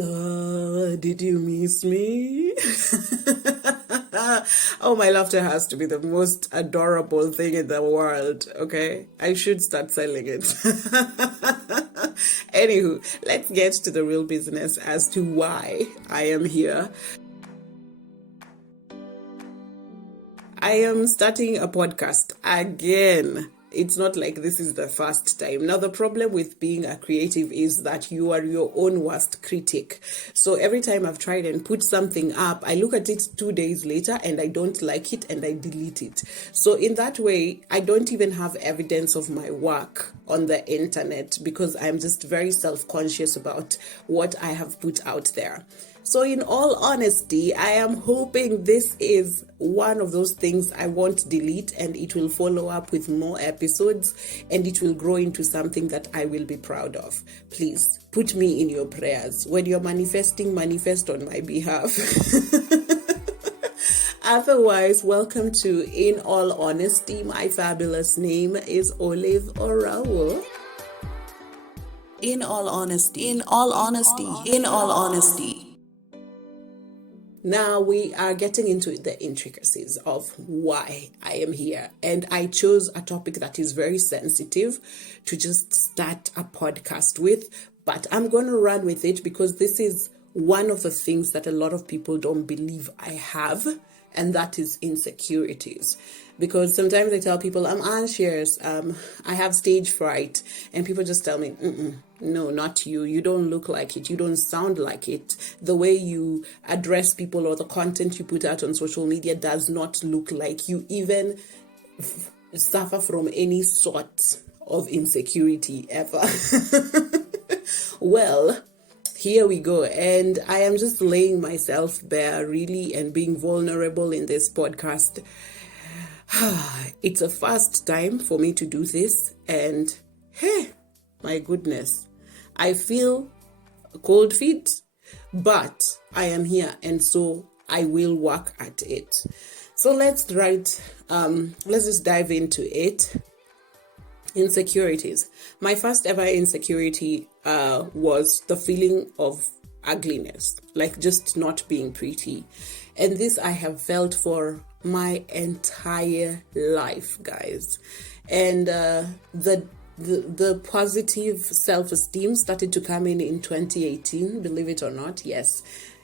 Hello, did you miss me? Oh, my laughter has to be the most adorable thing in the world, okay? I should start selling it. Anywho, let's get to the real business as to why I am here. I am starting a podcast again. It's not like this is the first time. Now, the problem with being a creative is that you are your own worst critic. So every time I've tried and put something up, I look at it 2 days later and I don't like it and I delete it. So in that way, I don't even have evidence of my work on the internet because I'm just very self-conscious about what I have put out there. So in all honesty, I am hoping this is one of those things I won't delete and it will follow up with more episodes and it will grow into something that I will be proud of. Please put me in your prayers. When you're manifesting, manifest on my behalf. Otherwise, welcome to In All Honesty. My fabulous name is Olive Orawo. In all honesty, in all honesty, in all honesty. Now we are getting into the intricacies of why I am here. And I chose a topic that is very sensitive to just start a podcast with, but I'm going to run with it because this is one of the things that a lot of people don't believe I have, and that is insecurities. Because sometimes I tell people I'm anxious, I have stage fright, and people just tell me, no, not you. You don't look like it. You don't sound like it. The way you address people or the content you put out on social media does not look like you even suffer from any sort of insecurity ever. Well, here we go. And I am just laying myself bare, really, and being vulnerable in this podcast. It's a first time for me to do this, and hey, my goodness, I feel cold feet, but I am here, and so I will work at it. So let's just dive into it. Insecurities. My first ever insecurity was the feeling of ugliness, like just not being pretty. And this I have felt for my entire life, guys. And the positive self-esteem started to come in 2018, believe it or not. Yes,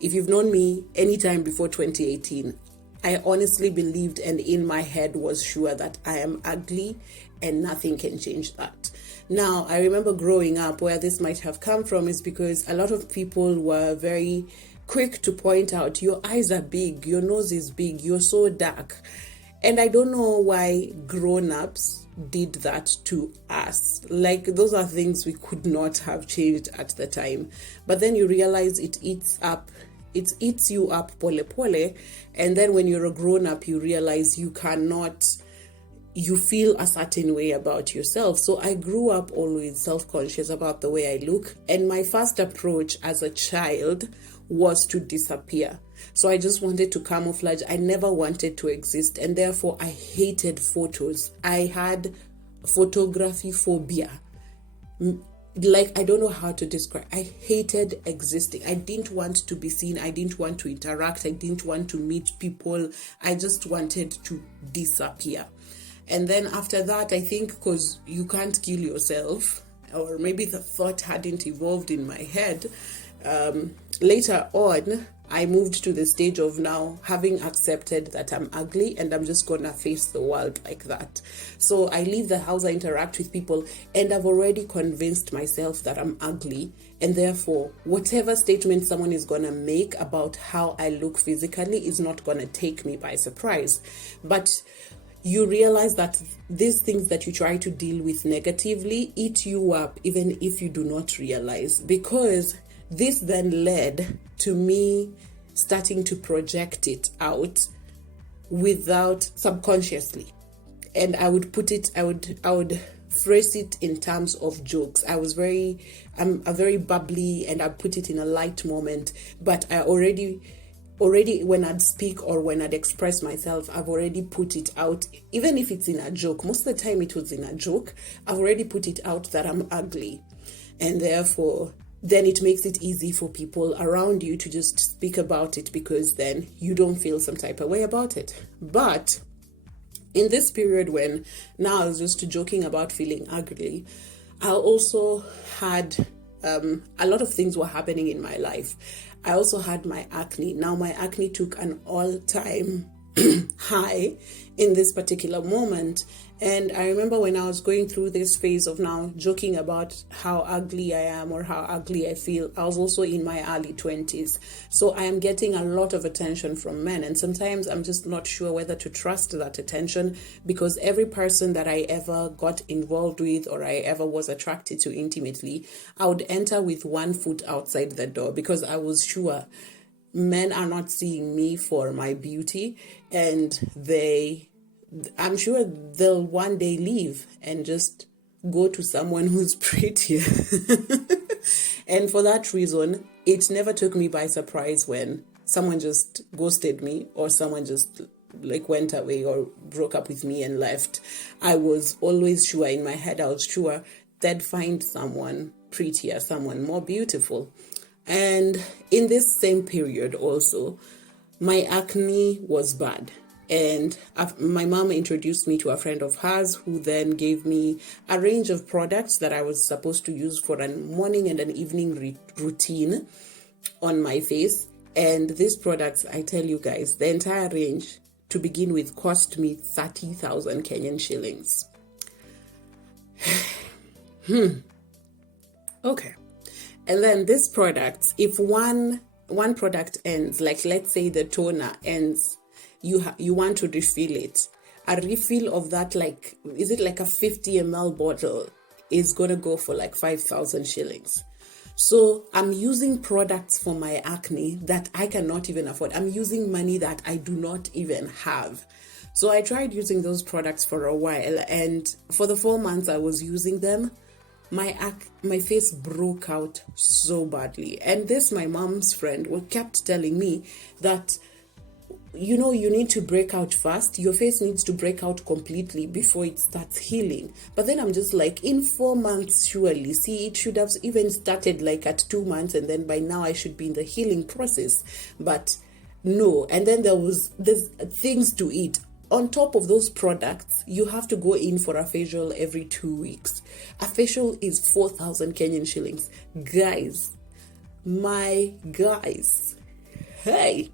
if you've known me anytime before 2018, I honestly believed and in my head was sure that I am ugly and nothing can change that. Now, I remember growing up, where this might have come from is because a lot of people were very quick to point out, your eyes are big, your nose is big, you're so dark. And I don't know why grown-ups did that to us. Like, those are things we could not have changed at the time. But then you realize it eats you up pole pole. And then when you're a grown-up, you realize you feel a certain way about yourself. So I grew up always self-conscious about the way I look. And my first approach as a child was to disappear. So I just wanted to camouflage. I never wanted to exist. And therefore, I hated photos. I had photography phobia. Like, I don't know how to describe. I hated existing. I didn't want to be seen. I didn't want to interact. I didn't want to meet people. I just wanted to disappear. And then after that, I think because you can't kill yourself, or maybe the thought hadn't evolved in my head, later on, I moved to the stage of now having accepted that I'm ugly and I'm just gonna face the world like that. So I leave the house, I interact with people, and I've already convinced myself that I'm ugly, and therefore whatever statement someone is gonna make about how I look physically is not gonna take me by surprise. But you realize that these things that you try to deal with negatively eat you up, even if you do not realize, because this then led to me starting to project it out without subconsciously. And I would phrase it in terms of jokes. I'm a very bubbly, and I put it in a light moment, but I already when I'd speak or when I'd express myself, I've already put it out. Even if it's in a joke, most of the time it was in a joke, I've already put it out that I'm ugly. And therefore, then it makes it easy for people around you to just speak about it, because then you don't feel some type of way about it. But in this period when now I was just joking about feeling ugly, I also had a lot of things were happening in my life. I also had my acne. Now my acne took an all-time high in this particular moment. And I remember when I was going through this phase of now joking about how ugly I am or how ugly I feel, I was also in my early 20s. So I am getting a lot of attention from men. And sometimes I'm just not sure whether to trust that attention, because every person that I ever got involved with or I ever was attracted to intimately, I would enter with one foot outside the door, because I was sure men are not seeing me for my beauty, and I'm sure they'll one day leave and just go to someone who's prettier. And for that reason, it never took me by surprise when someone just ghosted me or someone just like went away or broke up with me and left. I was always sure in my head, I was sure they'd find someone prettier, someone more beautiful. And in this same period also, my acne was bad. And my mom introduced me to a friend of hers, who then gave me a range of products that I was supposed to use for a morning and an evening routine on my face. And these products, I tell you guys, the entire range to begin with cost me 30,000 Kenyan shillings. Okay. And then these products, if one product ends, like let's say the toner ends, you want to refill it. A refill of that, like, is it like a 50 ml bottle, is going to go for like 5,000 shillings. So I'm using products for my acne that I cannot even afford. I'm using money that I do not even have. So I tried using those products for a while, and for the 4 months I was using them, my face broke out so badly. And this, my mom's friend, kept telling me that, you know, you need to break out fast. Your face needs to break out completely before it starts healing. But then I'm just like, in 4 months, surely. See, it should have even started like at 2 months, and then by now I should be in the healing process. But no. And then there's things to eat. On top of those products, you have to go in for a facial every 2 weeks. A facial is 4,000 Kenyan shillings. Guys, my guys, hey.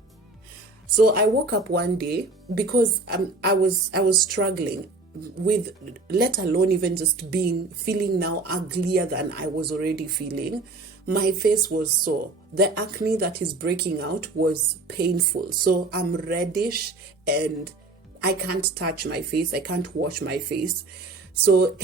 So I woke up one day, because I was struggling with, let alone even just feeling now uglier than I was already feeling. My face was sore. The acne that is breaking out was painful. So I'm reddish and I can't touch my face. I can't wash my face. So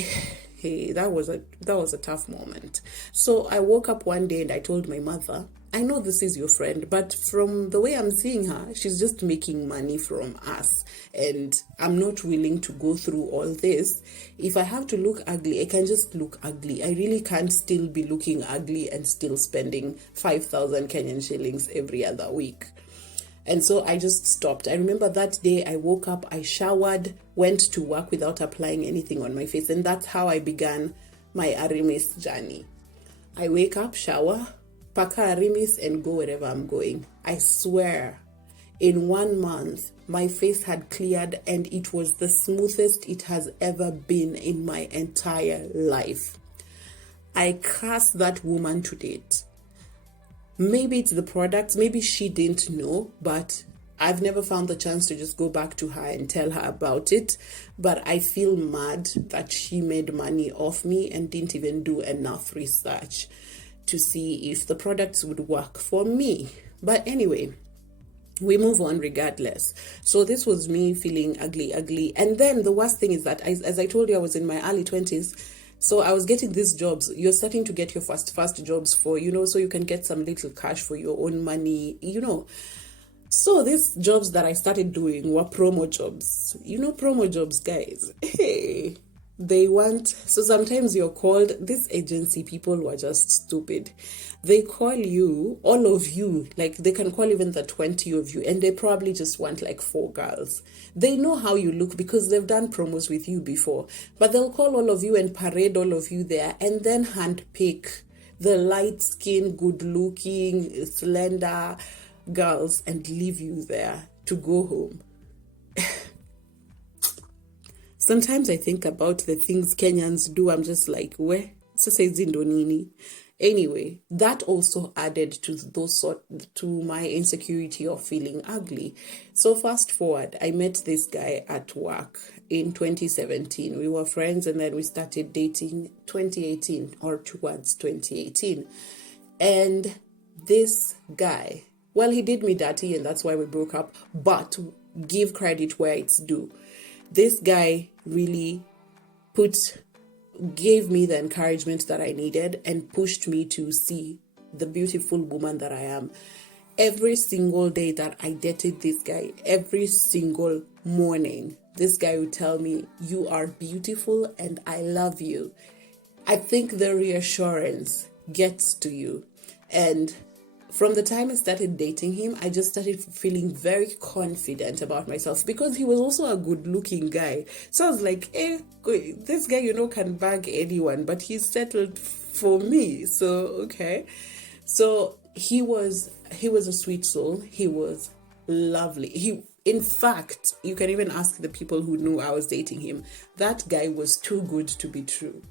hey, that was a tough moment. So I woke up one day and I told my mother, I know this is your friend, but from the way I'm seeing her, she's just making money from us. And I'm not willing to go through all this. If I have to look ugly, I can just look ugly. I really can't still be looking ugly and still spending 5,000 Kenyan shillings every other week. And so I just stopped. I remember that day I woke up, I showered, went to work without applying anything on my face. And that's how I began my Arimis journey. I wake up, shower, pack Arimis, and go wherever I'm going. I swear, in 1 month, my face had cleared and it was the smoothest it has ever been in my entire life. I curse that woman to date. Maybe it's the products, maybe she didn't know, but I've never found the chance to just go back to her and tell her about it. But I feel mad that she made money off me and didn't even do enough research to see if the products would work for me. But anyway, we move on regardless. So this was me feeling ugly. And then the worst thing is that, as I told you, I was in my early 20s. So I was getting these jobs. You're starting to get your fast jobs for, so you can get some little cash for your own money, So these jobs that I started doing were promo jobs. Promo jobs, guys. Hey, so sometimes you're called, this agency people were just stupid. They call you, all of you, like they can call even the 20 of you, and they probably just want like 4 girls. They know how you look because they've done promos with you before, but they'll call all of you and parade all of you there and then handpick the light-skinned, good-looking, slender girls and leave you there to go home. Sometimes I think about the things Kenyans do. I'm just like, where? Anyway, that also added to my insecurity of feeling ugly. So fast forward, I met this guy at work in 2017. We were friends and then we started dating 2018 or towards 2018. And this guy, well, he did me dirty and that's why we broke up, but give credit where it's due. This guy really gave me the encouragement that I needed and pushed me to see the beautiful woman that I am. Every single day that I dated this guy, every single morning, this guy would tell me, you are beautiful and I love you. I think the reassurance gets to you. And from the time I started dating him, I just started feeling very confident about myself because he was also a good-looking guy. So I was like, this guy, can bag anyone, but he's settled for me. So, okay. So he was a sweet soul. He was lovely. In fact, you can even ask the people who knew I was dating him. That guy was too good to be true.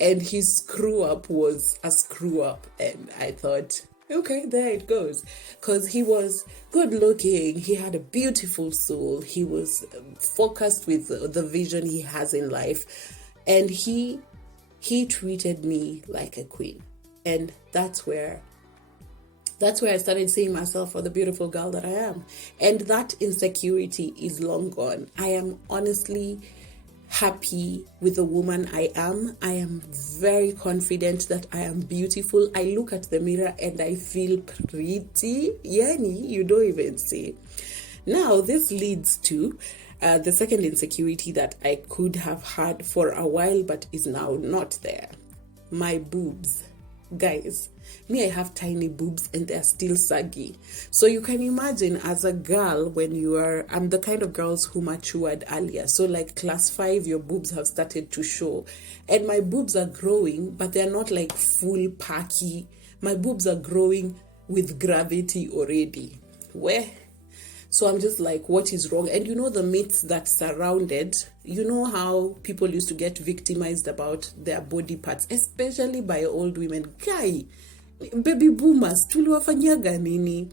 And his screw-up was a screw-up. And I thought, okay, there it goes. Because he was good looking. He had a beautiful soul. He was focused with the vision he has in life. And he treated me like a queen. And that's where I started seeing myself for the beautiful girl that I am. And that insecurity is long gone. I am honestly happy with the woman I am. I am very confident that I am beautiful. I look at the mirror and I feel pretty. Yani, you don't even see. Now, this leads to the second insecurity that I could have had for a while but is now not there. My boobs. Guys, me, I have tiny boobs and they're still saggy. So you can imagine as a girl I'm the kind of girls who matured earlier. So like class 5, your boobs have started to show. And my boobs are growing, but they're not like full packy. My boobs are growing with gravity already. Where? So I'm just like, what is wrong? And the myths that surrounded, how people used to get victimized about their body parts, especially by old women. Guy, baby boomers, tuliwafanyaga nini?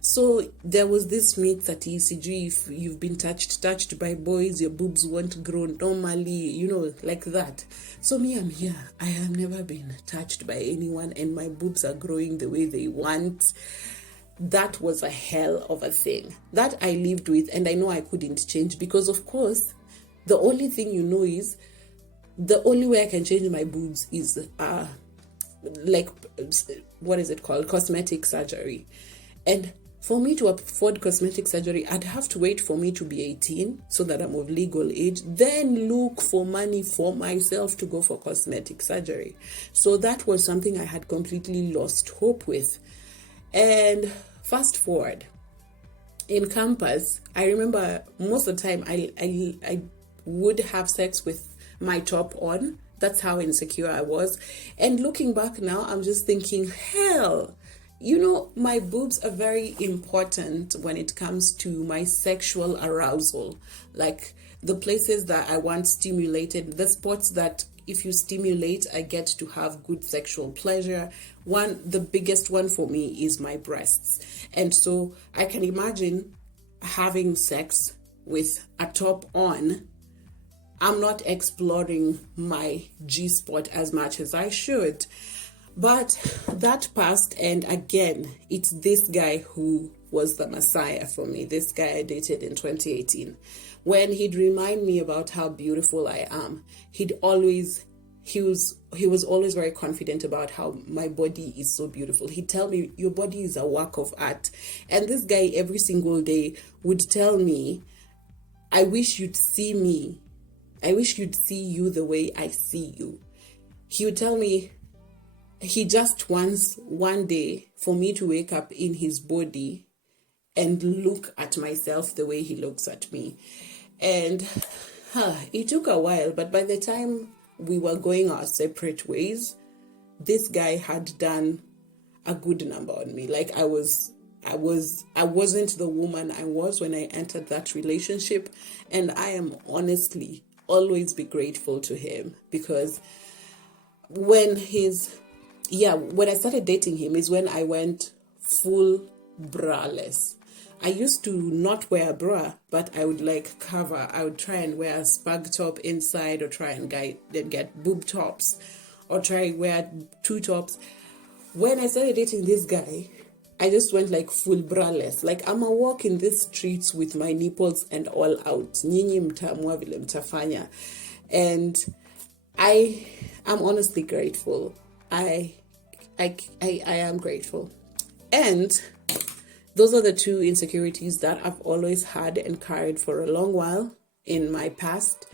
So there was this myth that ECG, if you've been touched by boys, your boobs won't grow normally, like that. So me, I'm here. I have never been touched by anyone and my boobs are growing the way they want. That was a hell of a thing that I lived with, and I know I couldn't change because, of course, the only thing is the only way I can change my boobs is what is it called? Cosmetic surgery. And for me to afford cosmetic surgery, I'd have to wait for me to be 18 so that I'm of legal age, then look for money for myself to go for cosmetic surgery. So that was something I had completely lost hope with. And fast forward, in campus, I remember most of the time I would have sex with my top on. That's how insecure I was. And looking back now, I'm just thinking, hell, my boobs are very important when it comes to my sexual arousal. Like the places that I want stimulated, the spots that if you stimulate, I get to have good sexual pleasure. The biggest one for me is my breasts. And so I can imagine having sex with a top on. I'm not exploring my G-spot as much as I should. But that passed, and again, it's this guy who was the messiah for me. This guy I dated in 2018. When he'd remind me about how beautiful I am, he was always very confident about how my body is so beautiful. He'd tell me, your body is a work of art. And this guy every single day would tell me, I wish you'd see me. I wish you'd see you the way I see you. He would tell me he just wants one day for me to wake up in his body and look at myself the way he looks at me. And it took a while, but by the time we were going our separate ways, this guy had done a good number on me. Like I wasn't the woman I was when I entered that relationship, and I am honestly always be grateful to him, because when I started dating him is when I went full braless. I used to not wear a bra, but I would like cover. I would try and wear a spag top inside, or try and get boob tops, or try wear two tops. When I started dating this guy, I just went like full braless. Like I'm a walk in these streets with my nipples and all out. Nyinyi mtaamua vile mtafanya. And I am honestly grateful. I am grateful. And those are the two insecurities that I've always had and carried for a long while in my past.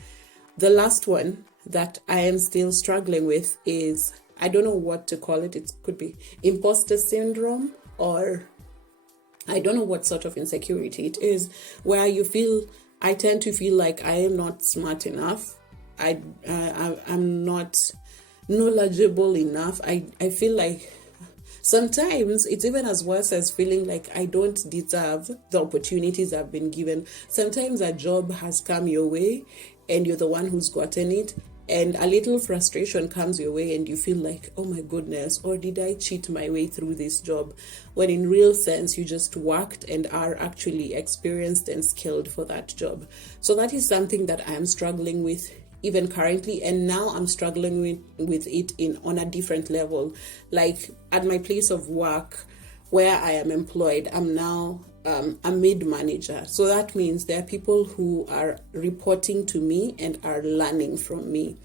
The last one that I am still struggling with is, I don't know what to call it. It could be imposter syndrome, or I don't know what sort of insecurity it is, where I tend to feel like I am not smart enough. I'm not knowledgeable enough. I feel like sometimes it's even as worse as feeling like I don't deserve the opportunities I've been given. Sometimes a job has come your way and you're the one who's gotten it, and a little frustration comes your way and you feel like, oh my goodness, or did I cheat my way through this job? When in real sense, you just worked and are actually experienced and skilled for that job. So that is something that I am struggling with even currently, and now I'm struggling with it on a different level. Like at my place of work where I am employed, I'm now a mid-manager. So that means there are people who are reporting to me and are learning from me.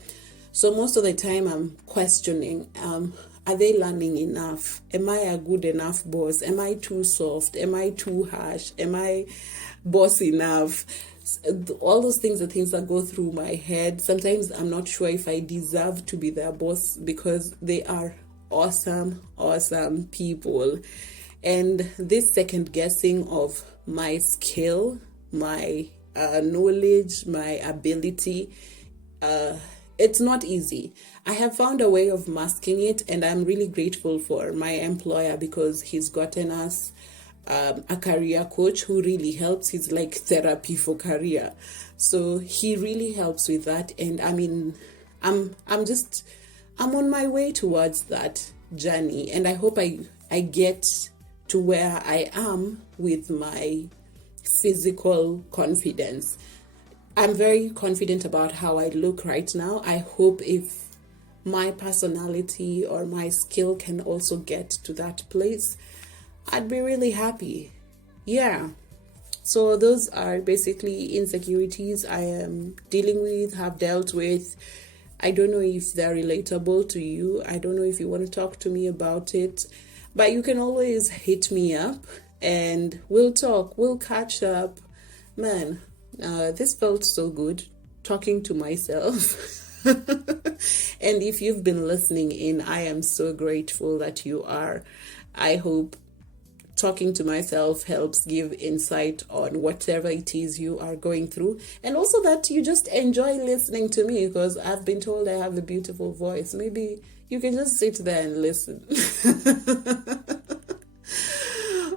So most of the time I'm questioning, are they learning enough? Am I a good enough boss? Am I too soft? Am I too harsh? Am I boss enough? All those things are things that go through my head. Sometimes I'm not sure if I deserve to be their boss, because they are awesome people. And this second guessing of my skill, my knowledge, my ability, it's not easy. I have found a way of masking it, and I'm really grateful for my employer, because he's gotten us a career coach who really helps. He's like therapy for career. So he really helps with that. And I mean, I'm on my way towards that journey. And I hope I get to where I am with my physical confidence. I'm very confident about how I look right now. I hope if my personality or my skill can also get to that place, I'd be really happy. Yeah. So those are basically insecurities I am dealing with, have dealt with. I don't know if they're relatable to you. I don't know if you want to talk to me about it. But you can always hit me up and we'll talk. We'll catch up. Man, this felt so good talking to myself. And if you've been listening in, I am so grateful that you are. I hope talking to myself helps give insight on whatever it is you are going through, and also that you just enjoy listening to me, because I've been told I have a beautiful voice. Maybe you can just sit there and listen.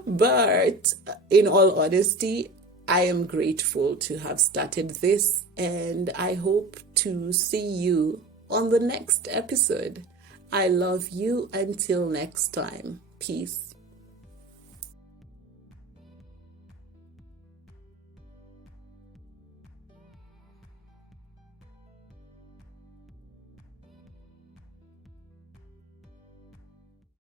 But in all honesty, I am grateful to have started this, and I hope to see you on the next episode. I love you. Until next time. Peace.